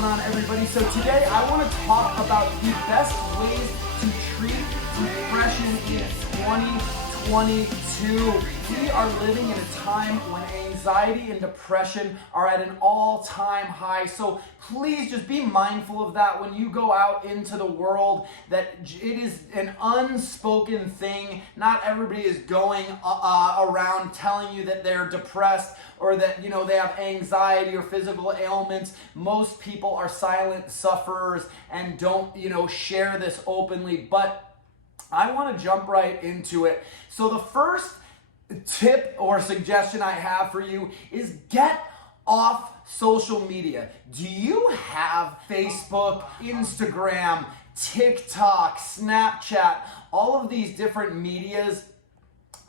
going on, everybody? So today I want to talk about the best ways to treat depression in 2022. We are living in a time when anxiety and depression are at an all-time high. So please just be mindful of that when you go out into the world, that it is an unspoken thing. Not everybody is going around telling you that they're depressed or that, they have anxiety or physical ailments. Most people are silent sufferers and don't, share this openly. But I want to jump right into it. So the first tip or suggestion I have for you is get off social media. Do you have Facebook, Instagram, TikTok, Snapchat, all of these different medias?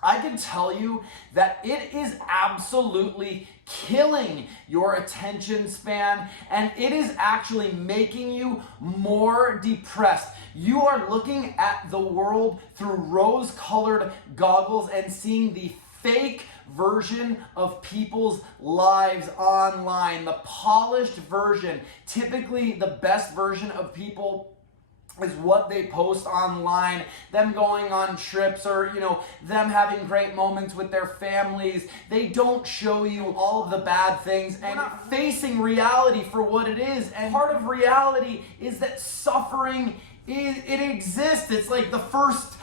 I can tell you that it is absolutely killing your attention span, and it is actually making you more depressed. You are looking at the world through rose-colored goggles and seeing the fake version of people's lives online, the polished version. Typically, the best version of people is what they post online, them going on trips or, them having great moments with their families. They don't show you all of the bad things and facing reality for what it is. And part of reality is that suffering it exists. It's like the first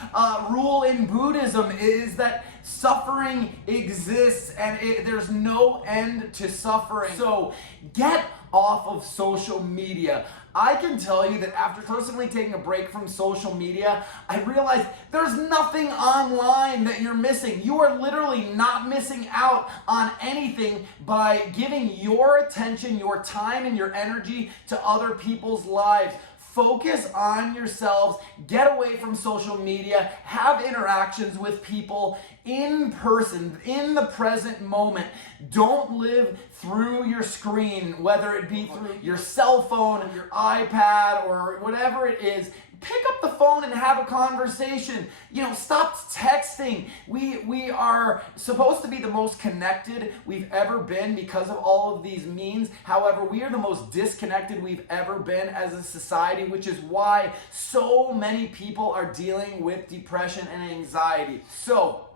rule in Buddhism is that suffering exists and there's no end to suffering. So get off of social media. I can tell you that after personally taking a break from social media, I realized there's nothing online that you're missing. You are literally not missing out on anything by giving your attention, your time, and your energy to other people's lives. Focus on yourselves, get away from social media, have interactions with people in person, in the present moment. Don't live through your screen, whether it be through your cell phone, your iPad, or whatever it is. Pick up the phone and have a conversation. Stop texting. We are supposed to be the most connected we've ever been because of all of these means. However, we are the most disconnected we've ever been as a society, which is why so many people are dealing with depression and anxiety. So,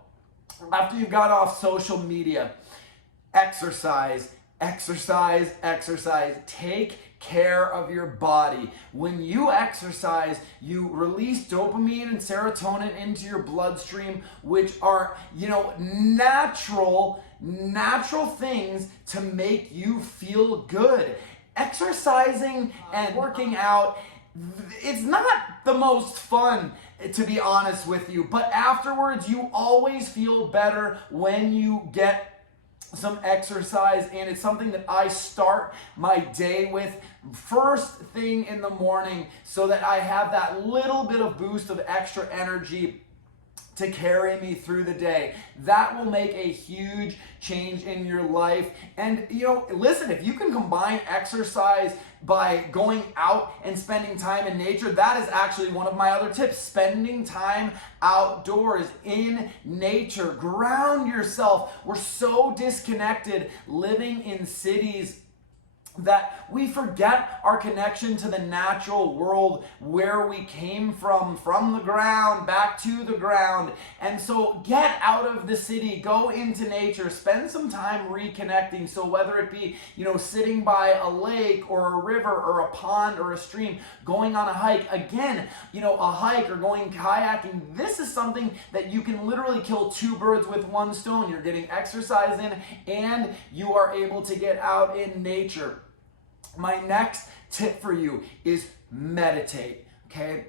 after you've got off social media, exercise. Take care of your body. When you exercise, you release dopamine and serotonin into your bloodstream, which are, natural things to make you feel good. Exercising and working out, it's not the most fun, to be honest with you, but afterwards you always feel better when you get some exercise, and it's something that I start my day with first thing in the morning so that I have that little bit of boost of extra energy to carry me through the day. That will make a huge change in your life. And listen, if you can combine exercise by going out and spending time in nature, that is actually one of my other tips. Spending time outdoors in nature. Ground yourself. We're so disconnected living in cities that we forget our connection to the natural world, where we came from the ground, back to the ground. And so get out of the city, go into nature, spend some time reconnecting. So whether it be, sitting by a lake or a river or a pond or a stream, going on a hike, again, a hike or going kayaking, this is something that you can literally kill two birds with one stone. You're getting exercise in and you are able to get out in nature. My next tip for you is meditate, okay?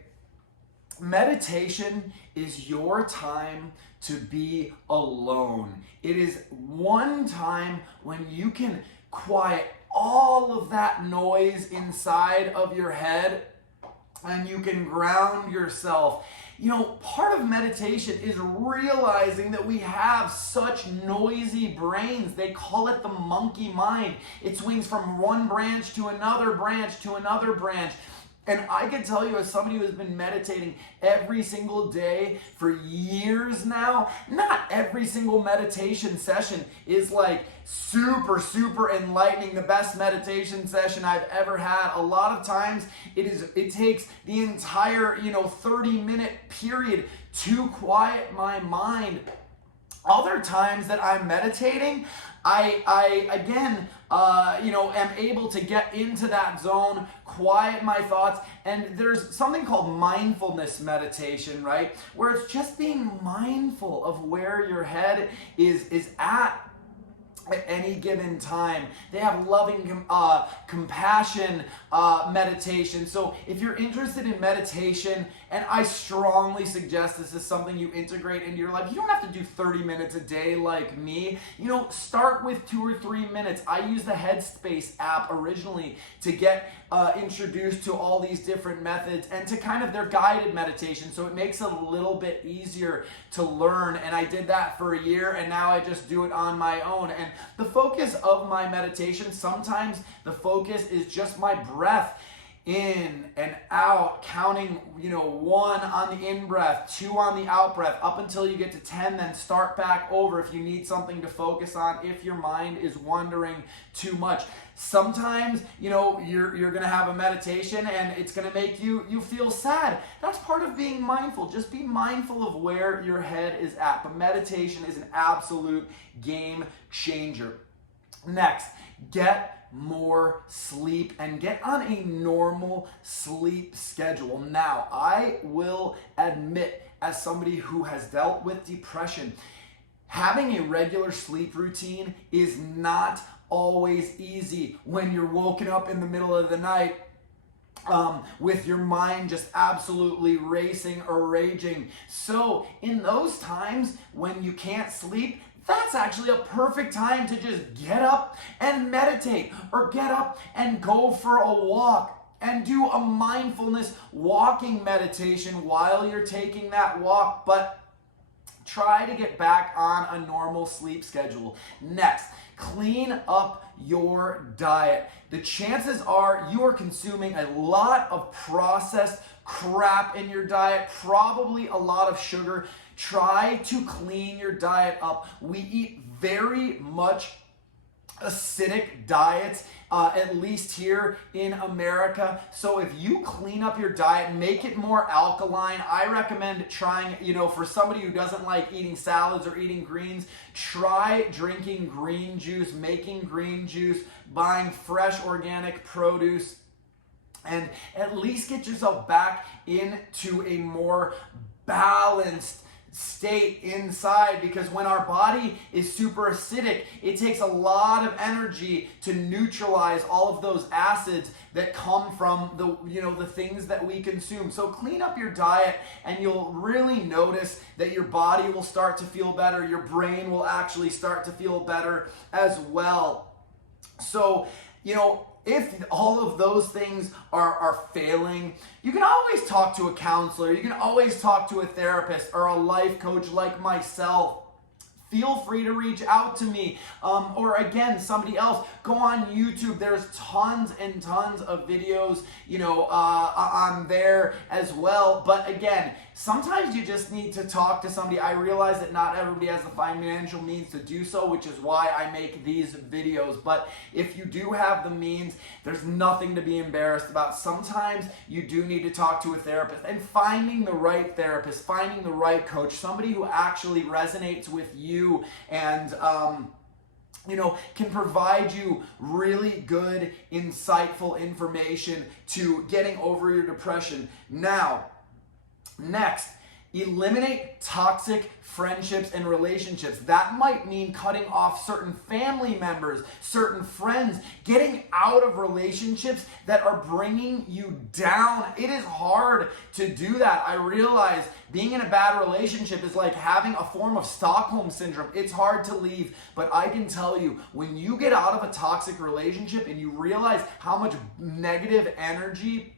Meditation is your time to be alone. It is one time when you can quiet all of that noise inside of your head and you can ground yourself. Part of meditation is realizing that we have such noisy brains. They call it the monkey mind. It swings from one branch to another branch to another branch. And I can tell you, as somebody who has been meditating every single day for years now, not every single meditation session is like super, super enlightening, the best meditation session I've ever had. A lot of times it takes the entire, 30-minute period to quiet my mind. Other times that I'm meditating, I again, am able to get into that zone, quiet my thoughts, and there's something called mindfulness meditation, right? Where it's just being mindful of where your head is at any given time. They have loving compassion meditation. So if you're interested in meditation, and I strongly suggest this is something you integrate into your life, you don't have to do 30 minutes a day like me. Start with 2 or 3 minutes. I use the Headspace app originally to get introduced to all these different methods and to kind of their guided meditation. So it makes it a little bit easier to learn. And I did that for a year, and now I just do it on my own. And the focus of my meditation, sometimes the focus is just my breath in and out, counting, 1 on the in breath, 2 on the out breath, up until you get to 10, then start back over if you need something to focus on, if your mind is wandering too much. Sometimes, you're gonna have a meditation and it's gonna make you feel sad. That's part of being mindful. Just be mindful of where your head is at. But meditation is an absolute game changer. Next, get more sleep and get on a normal sleep schedule. Now, I will admit, as somebody who has dealt with depression, having a regular sleep routine is not always easy when you're woken up in the middle of the night with your mind just absolutely racing or raging. So in those times when you can't sleep, that's actually a perfect time to just get up and meditate, or get up and go for a walk and do a mindfulness walking meditation while you're taking that walk. But try to get back on a normal sleep schedule. Next, clean up your diet. The chances are you are consuming a lot of processed crap in your diet, probably a lot of sugar. Try to clean your diet up. We eat very much acidic diets, at least here in America. So if you clean up your diet, make it more alkaline, I recommend trying, for somebody who doesn't like eating salads or eating greens, try drinking green juice, making green juice, buying fresh organic produce, and at least get yourself back into a more balanced state inside, because when our body is super acidic, it takes a lot of energy to neutralize all of those acids that come from the things that we consume. So clean up your diet and you'll really notice that your body will start to feel better. Your brain will actually start to feel better as well. So, if all of those things are failing, you can always talk to a counselor. You can always talk to a therapist or a life coach like myself. Feel free to reach out to me, or again, somebody else. Go on YouTube. There's tons and tons of videos, on there as well. But again, sometimes you just need to talk to somebody. I realize that not everybody has the financial means to do so, which is why I make these videos. But if you do have the means, there's nothing to be embarrassed about. Sometimes you do need to talk to a therapist, and finding the right therapist, finding the right coach, somebody who actually resonates with you and can provide you really good, insightful information to getting over your depression. Now, next, eliminate toxic friendships and relationships. That might mean cutting off certain family members, certain friends, getting out of relationships that are bringing you down. It is hard to do that. I realize being in a bad relationship is like having a form of Stockholm syndrome. It's hard to leave, but I can tell you, when you get out of a toxic relationship and you realize how much negative energy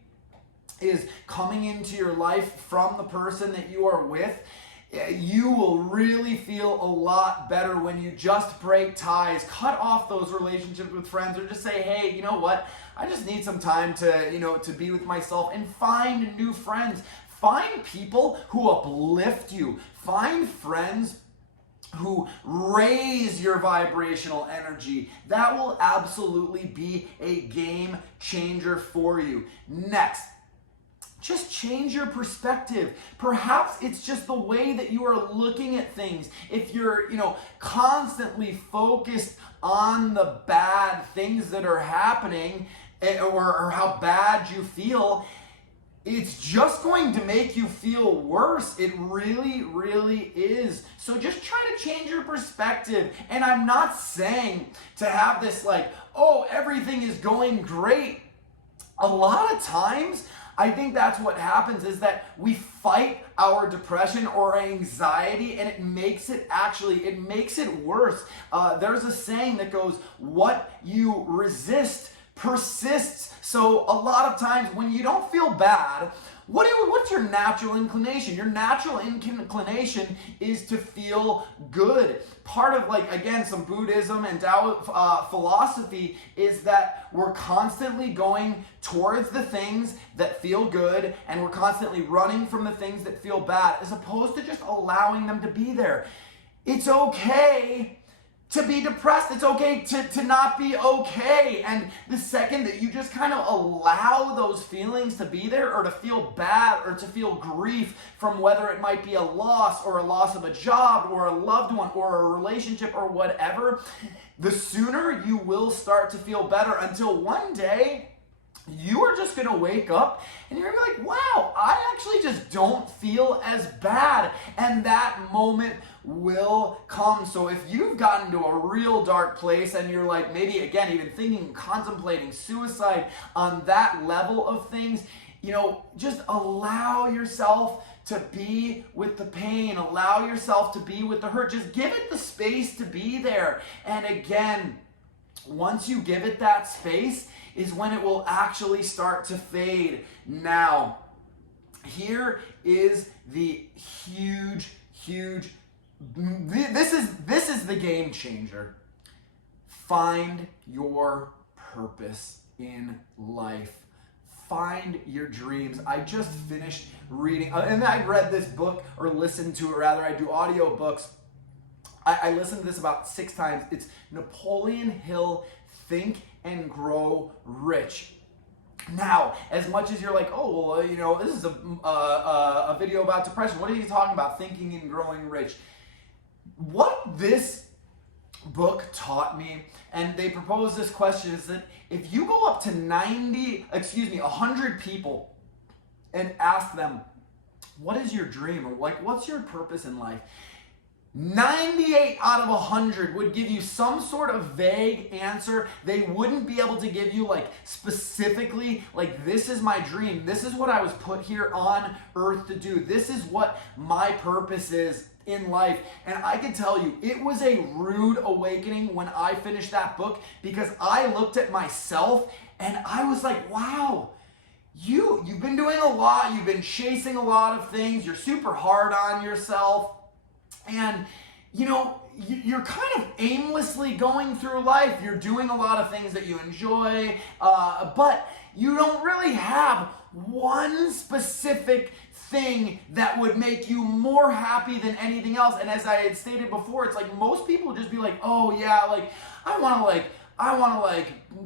is coming into your life from the person that you are with, you will really feel a lot better when you just break ties, cut off those relationships with friends, or just say, hey, you know what? I just need some time to be with myself, and find new friends. Find people who uplift you. Find friends who raise your vibrational energy. That will absolutely be a game changer for you. Next, just change your perspective. Perhaps it's just the way that you are looking at things. If you're, constantly focused on the bad things that are happening, or how bad you feel, it's just going to make you feel worse. It really, really is. So just try to change your perspective. And I'm not saying to have this everything is going great. A lot of times, I think that's what happens, is that we fight our depression or anxiety, and it makes it worse. There's a saying that goes, what you resist persists. So a lot of times when you don't feel bad, what's your natural inclination? Your natural inclination is to feel good. Part of, again, some Buddhism and Tao philosophy is that we're constantly going towards the things that feel good, and we're constantly running from the things that feel bad, as opposed to just allowing them to be there. It's okay to be depressed. It's okay to not be okay. And the second that you just kind of allow those feelings to be there, or to feel bad, or to feel grief from whether it might be a loss, or a loss of a job, or a loved one, or a relationship, or whatever, the sooner you will start to feel better, until one day you are just going to wake up and you're going to be like, wow, I actually just don't feel as bad. And that moment will come. So if you've gotten to a real dark place, and you're maybe again even thinking, contemplating suicide on that level of things, just allow yourself to be with the pain. Allow yourself to be with the hurt. Just give it the space to be there. And again, once you give it that space is when it will actually start to fade. Now, here is the huge, this is the game changer. Find your purpose in life. Find your dreams. I just finished reading, and I read this book, or listened to it rather. I do audio books. I listened to this about 6 times. It's Napoleon Hill, Think and Grow Rich. Now, as much as you're like, oh, well, this is a video about depression. What are you talking about? Thinking and growing rich. What this book taught me, and they propose this question, is that if you go up to 100 people and ask them, what is your dream? Or what's your purpose in life? 98 out of 100 would give you some sort of vague answer. They wouldn't be able to give you specifically, this is my dream. This is what I was put here on earth to do. This is what my purpose is in life. And I can tell you, it was a rude awakening when I finished that book, because I looked at myself and I was like, wow, you've been doing a lot. You've been chasing a lot of things. You're super hard on yourself. And, you're kind of aimlessly going through life. You're doing a lot of things that you enjoy, but you don't really have one specific thing that would make you more happy than anything else. And as I had stated before, it's most people just be like, oh yeah, I want to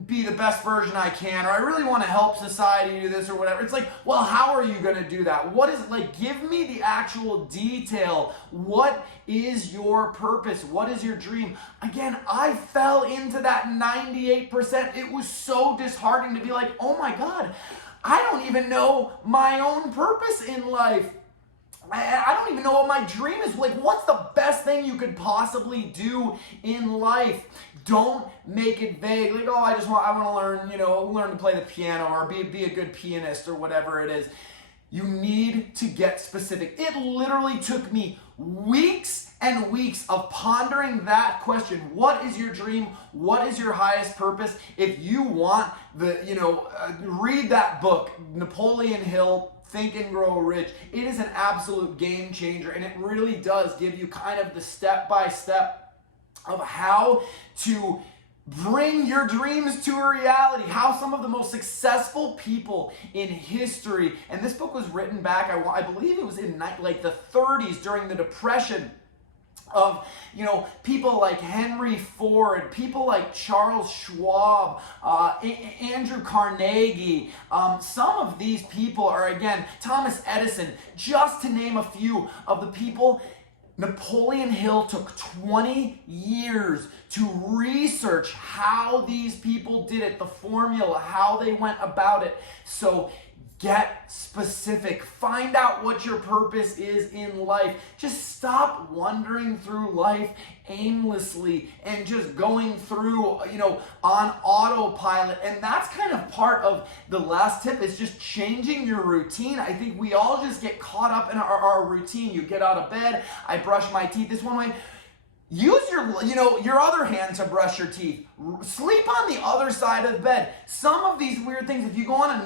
be the best version I can, or I really want to help society do this or whatever. It's well, how are you going to do that? What is give me the actual detail. What is your purpose? What is your dream? Again, I fell into that 98%. It was so disheartening to be like, oh my God, I don't even know my own purpose in life. I don't even know what my dream is. What's the best thing you could possibly do in life? Don't make it vague. I want to learn to play the piano, or be a good pianist, or whatever it is. You need to get specific. It literally took me weeks and weeks of pondering that question. What is your dream? What is your highest purpose? If you want read that book, Napoleon Hill, Think and Grow Rich. It is an absolute game changer, and it really does give you kind of the step-by-step of how to bring your dreams to a reality. How some of the most successful people in history, and this book was written back, I believe it was in like the 30s during the Depression, of people like Henry Ford, people like Charles Schwab, Andrew Carnegie. Some of these people are, again, Thomas Edison, just to name a few of the people. Napoleon Hill took 20 years to research how these people did it, the formula, how they went about it. So get specific. Find out what your purpose is in life. Just stop wandering through life aimlessly and just going through, on autopilot. And that's kind of part of the last tip, is just changing your routine. I think we all just get caught up in our routine. You get out of bed, I brush my teeth this one way. Use your other hand to brush your teeth. Sleep on the other side of the bed. Some of these weird things, if you go on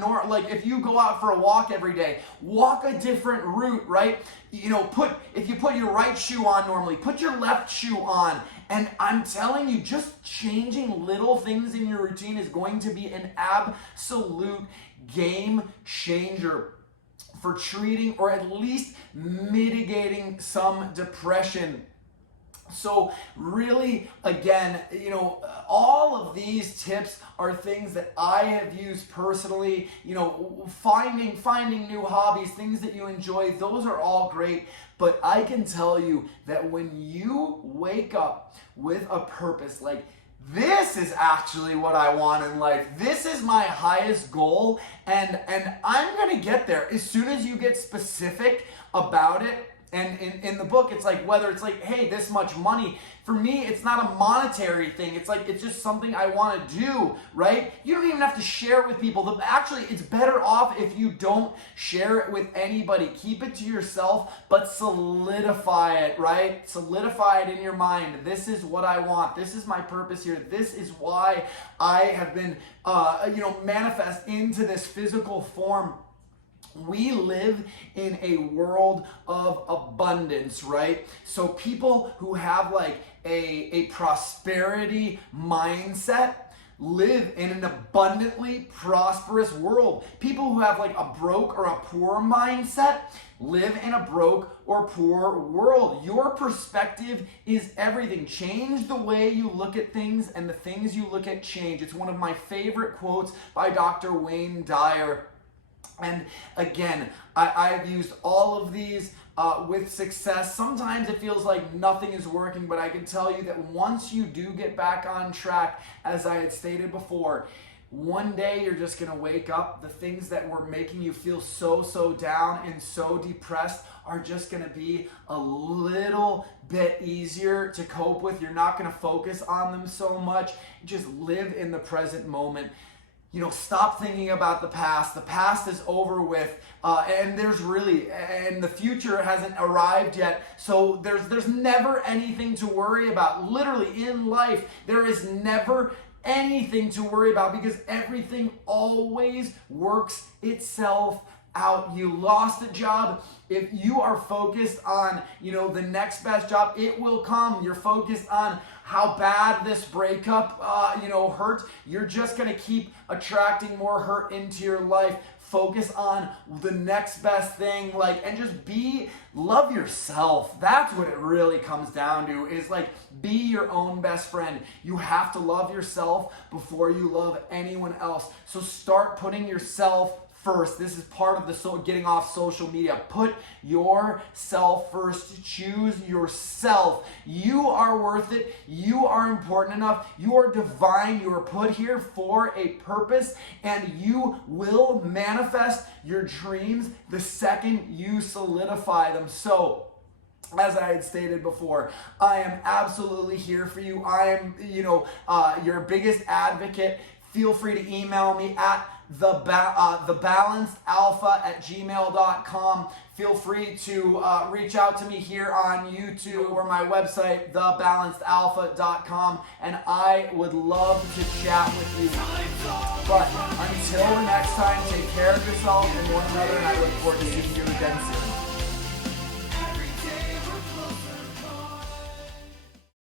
if you go out for a walk every day, walk a different route, right? If you put your right shoe on normally, put your left shoe on. And I'm telling you, just changing little things in your routine is going to be an absolute game changer for treating or at least mitigating some depression. So really, again, all of these tips are things that I have used personally. Finding new hobbies, things that you enjoy, those are all great. But I can tell you that when you wake up with a purpose, like, this is actually what I want in life, this is my highest goal, and I'm gonna get there. As soon as you get specific about it, and in the book, it's like, whether it's like, hey, this much money, for me, it's not a monetary thing. It's like, it's just something I want to do, right? You don't even have to share it with people. Actually, it's better off if you don't share it with anybody. Keep it to yourself, but solidify it, right? Solidify it in your mind. This is what I want. This is my purpose here. This is why I have been, manifest into this physical form. We live in a world of abundance, right? So people who have like a prosperity mindset live in an abundantly prosperous world. People who have like a broke or a poor mindset live in a broke or poor world. Your perspective is everything. Change the way you look at things, and the things you look at change. It's one of my favorite quotes by Dr. Wayne Dyer. And again, I've used all of these with success. Sometimes it feels like nothing is working, but I can tell you that once you do get back on track, as I had stated before, one day you're just going to wake up. The things that were making you feel so down and so depressed are just going to be a little bit easier to cope with. You're not going to focus on them so much. Just live in the present moment. Stop thinking about the past. The past is over with, and the future hasn't arrived yet. So there's never anything to worry about. Literally in life, there is never anything to worry about, because everything always works itself out. You lost a job. If you are focused on, the next best job, it will come. You're focused on how bad this breakup, hurt. You're just going to keep attracting more hurt into your life. Focus on the next best thing, and just love yourself. That's what it really comes down to, is be your own best friend. You have to love yourself before you love anyone else. So start putting yourself first. This is part of the getting off social media. Put yourself first. Choose yourself. You are worth it. You are important enough. You are divine. You are put here for a purpose, and you will manifest your dreams the second you solidify them. So, as I had stated before, I am absolutely here for you. I am, your biggest advocate. Feel free to email me at thebalancedalpha@gmail.com. Feel free to reach out to me here on YouTube or my website, thebalancedalpha.com, and I would love to chat with you. But until the next time, take care of yourself and one another, and I look forward to seeing you again soon.